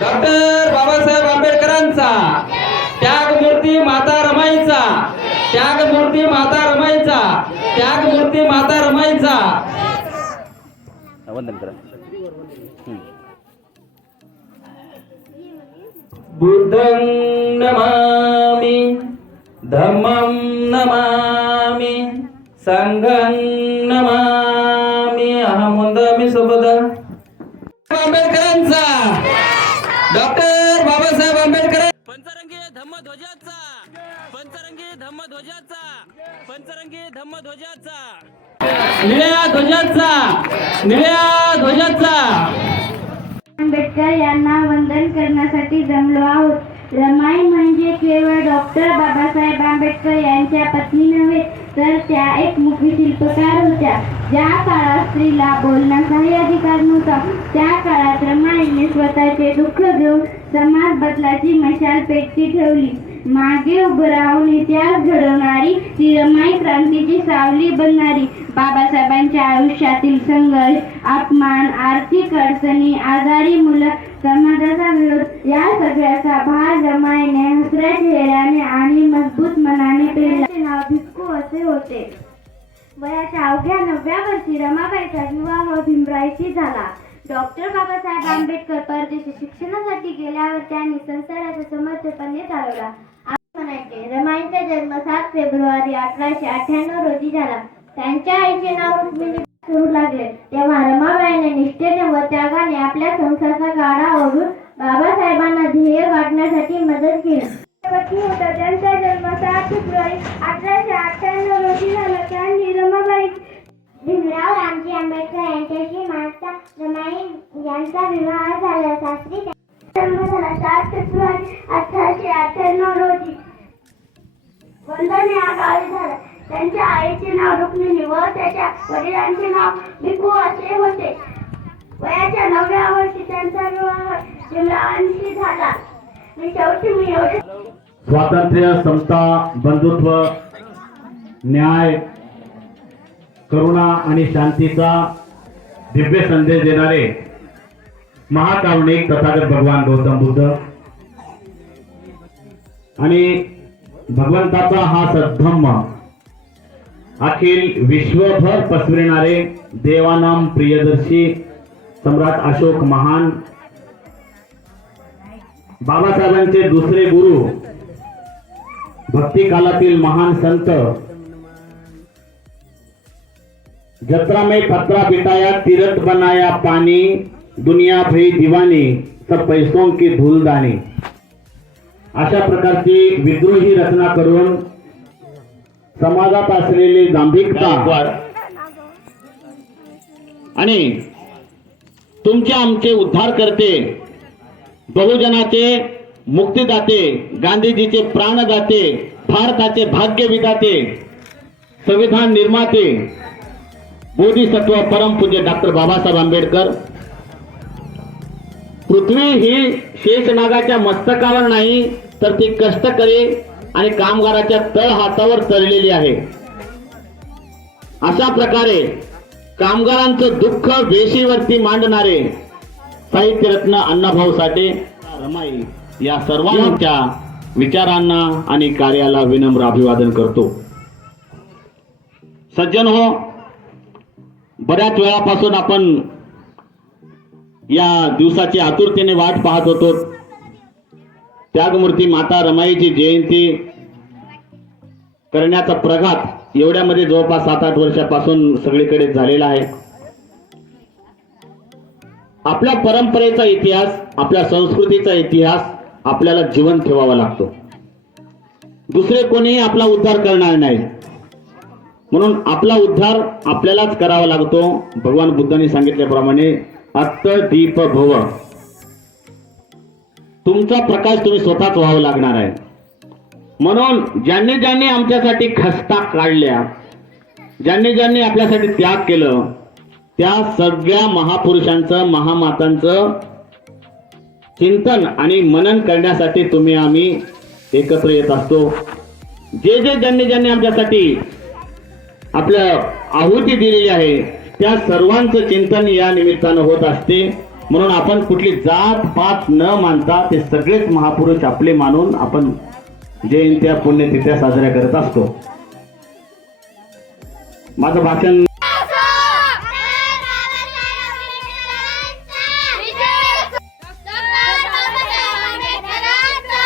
Doctor Babasaheb आंबेडकरांचा त्यागमूर्ती माता रमाईचा त्यागमूर्ती माता रमाईचा त्यागमूर्ती माता रमाईचा वंदन करा. बुद्धं नमामि धम्मं नमामि संघं नमामि अहं वंदामि सर्वदा. आंबेडकरांचा डॉक्टर बाबासाहेब आंबेडकर पंचरंगी धम्मध्वजाचा पंचरंगी धम्मध्वजाचा पंचरंगी धम्मध्वजाचा निळ्या ध्वजाचा निळ्या ध्वजाचा. आंबेडकर यांना वंदन करण्यासाठी जमलो आहोत. रमाई म्हणजे केवळ डॉक्टर बाबासाहेब आंबेडकर यांच्या पत्नी नव्हे तर त्या एक मुखी शिल्पकार होत्या. ज्या काळात स्त्रीला बोलण्याचाही अधिकार नव्हता त्या काळात रमाईने स्वतःचे दुःख घेऊन समाज बदलाची मशाल पेटती ठेवली. मागे उभं राहून इतिहास घडवणारी ती रमाई क्रांतीची सावली बनणारी. बाबासाहेबांच्या आयुष्यातील संघर्ष, अपमान, आर्थिक अडचणी, आजारी मुलं, समाजाचा विरोध या सगळ्याचा भार रमाईने हसऱ्या चेहऱ्याने आणि मजबूत मनाने पेलला. नाव भिक्खू असे होते. वयाच्या अवघ्या 9व्या वर्षी रमाबाईचा विवाह भीमरायशी झाला. डॉक्टर बाबासाहेब आंबेडकर परदेशी शिक्षणासाठी गेल्यावर त्यांनी संसाराचा समर्थपणे चालवला. म्हणायचे रमाईंचा जन्म 7 फेब्रुवारी 1898 रोजी झाला. त्यांच्या आईचे नाव रुक्मिणी करू लागले तेव्हा रमाबाईने निष्ठेने व त्यागाने आपल्या संसाराचा गाडा ओढून बाबासाहेबांना ध्येय गाठण्यासाठी मदत केली. होता त्यांचा जन्म 7 फेब्रुवारी 1898 रोजी झाला. त्यांनी रमाबाई भीमराव रामजी आंबेडकर यांच्याशी माता रमाई यांचा विवाह झाला. शास्त्री जन्म झाला 7 फेब्रुवारी 1898 रोजी वंदन या गावी झाला. त्यांच्या आईचे नाव रुक्मिणी व त्याच्या वडिलांचे नाव भिक्खू असे होते. वयाच्या 9व्या वर्षी त्यांचा विवाह भीमरावांशी झाला. शेवटी मी एवढे स्वातंत्र्य, समता, बंधुत्व, न्याय, करुणा आणि शांतीचा दिव्य संदेश देणारे महाकारुणिक तथागत भगवान गौतम बुद्ध आणि भगवंताचा हा सद्धम्म अखिल विश्वभर पसरविणारे देवानाम प्रियदर्शी सम्राट अशोक महान, बाबासाहेबांचे दुसरे गुरु, भक्ती कालातील महान संत, जत्रा में पत्रा बिताया तीरथ बनाया पानी, दुनिया भई दीवानी सब पैसों की धूलदानी. अशा प्रकारची विद्रोही रचना करून समाजात असलेली दांभिकता आणि तुमचे आमचे उद्धार करते, बहुजनाचे मुक्तिदाते, गांधीजीचे प्राणदाते, भारताचे भाग्य विधाते, संविधान निर्माते, बोधिसत्व परमपूज्य डॉक्टर बाबासाहेब आंबेडकर. पृथ्वी ही शेषनागाच्या मस्तकावर नाही तर ती कष्टकरी आणि कामगाराच्या तळहातावर तरलेली आहे. अशा प्रकारे कामगारांचं दुःख वेशीवरती मांडणारे साहित्यरत्न अण्णाभाऊ साठे, रमाई या सर्वांच्या विचारांना आणि कार्याला विनम्र अभिवादन करतो. सज्जन हो, बऱ्याच वेळापासून आपण या दिवसाची आतुरतेने वाट पाहत होतो. त्यागमूर्ती माता रमाईची जयंती करण्याचा प्रघात एवढ्यामध्ये जवळपास 7-8 वर्षापासून सगळीकडे झालेला आहे. आपल्या परंपरेचा इतिहास, आपल्या संस्कृतीचा इतिहास आपल्याला जिवंत ठेवावा लागतो. दुसरे कोणीही आपला उद्धार करणार नाही. म्हणून आपला उद्धार आपल्यालाच करावा लागतो. भगवान बुद्धांनी सांगितल्याप्रमाणे अत्त दीप भव, तुमचा प्रकाश तुम्ही स्वतःच व्हावं लागणार आहे. म्हणून ज्यांनी ज्यांनी आमच्यासाठी खस्ता काढल्या, ज्यांनी ज्यांनी आपल्यासाठी त्याग केलं, त्या सगळ्या महापुरुषांचं, महामातांचं चिंतन आणि मनन करण्यासाठी तुम्ही आम्ही एकत्र येत असतो. ज्यांनी ज्यांनी आमच्यासाठी आपलं आहुती दिलेली आहे त्या सर्वांचं चिंतन या निमित्तानं होत असते. म्हणून आपण कुठली जात पात न मानता ते सगळेच महापुरुष आपले मानून आपण जयंत्या पुण्यतिथ्या साजऱ्या करत असतो. माझं भाषण डॉक्टर बाबासाहेब आंबेडकरांचा